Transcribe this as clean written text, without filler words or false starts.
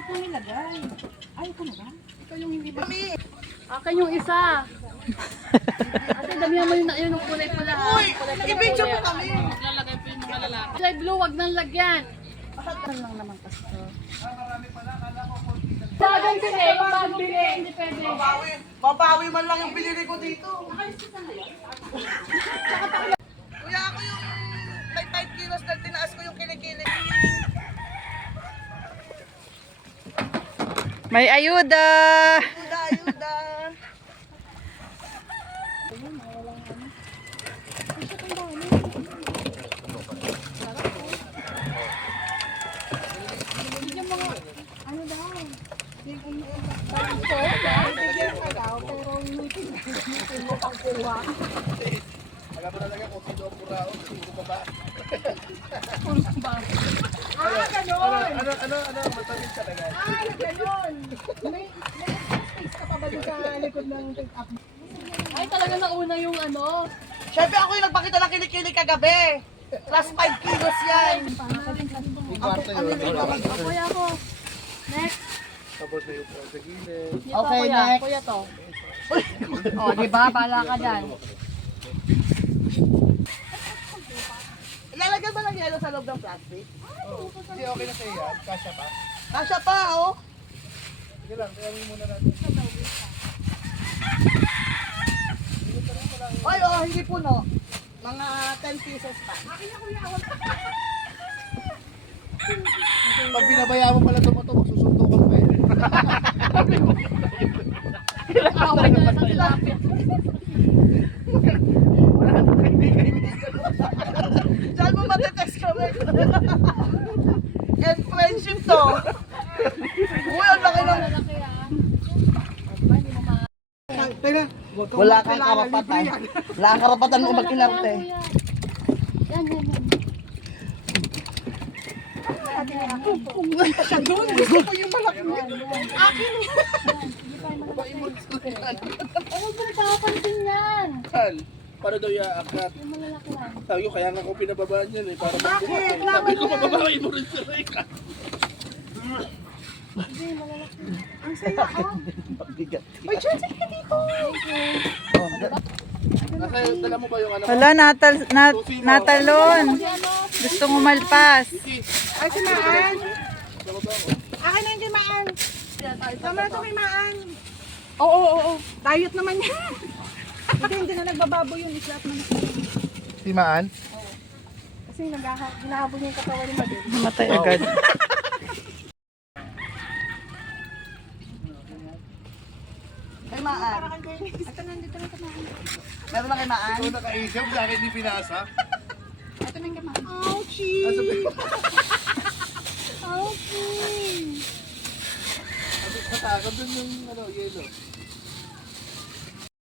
Init na nilagay. Ayaw ko na ba? Ikaw yung hindi ba? Mami! Akin yung isa. Ate, damihan mo yung kulay pula. Uy! I-picture mo kami! Lalagay po yung mga lalaki. Kulay blue, wag nang lagyan. Ano lang naman kasi to. Bagang sila, pagbili. Hindi pwede. Mabawi man lang yung binili ko dito. Kuya, ako yung may 5 kilos na tinaas ko yung kilikili. May ayuda! Ayuda, ayuda! Alam mo talaga kung sino ang purao, sino ba ba? Ganon! Ano, matamis talaga. Ganon! May space ka pa ba doon sa likod ng pick-up? Ay, talaga nauna yung ano. Siyempre ako yung nagpakita ng kilikili kagabi. Plus 5 kilos yan. Kuya ko. Next. Tapos na yung sa gilid. Dito, Okay, kuya. next. Kuya to. O, diba? Bala ka dyan. Ilalagyan ba ng yelo sa loob ng plastic? Hindi, okay na sa'yo yan. Kasya pa. Kasya pa, oh. Sige lang, kaya muna natin. Ay, oh, hindi puno. Mga 10 pieces pa. Pag binabayaan mo pala tumuto, magsusuntukan pa yun. Away na lang sa tilapia. Saan mo matetext kami? And friendship to. Uy, ang laki ng... Lalaki ah. Teka, Wala kang karapatan. Wala kang karapatan mo mag-inarte. Yan, yan, yan. Pumunta siya doon. Gusto ko yung malaki. Ano ba nagkakapansin yan? Sal, para daw iaakyat. Yung malalaki lang. Tayo, kaya nga ako pinababaan yan eh. Para Bakit? magbuhat. Sabi ko, mababain mo rin sa Rika. Hindi, malalaki. Ang saya, ah. Uy, Chelsea ka dito. Nasa, dala mo ba yung ano? Wala, natalon. Si ano? Gustong umalpas. Ay, si Maan. Akin na yung kay Maan. Tama na ito kay Maan. Oo. Diet naman yan. hindi na nagbababo yun. Islat man ako. Si Maan? Kasi hinahabol niya yung katawan ni Madel. Namatay agad. Kay Maan. Ito na, dito na kay Maan. Meron na kay Maan. Ikaw nakaisip, sa akin hindi pinasa. Ito na yung kay Maan. Ouchie! Ouchie! Matakot dun yung ano, yelo.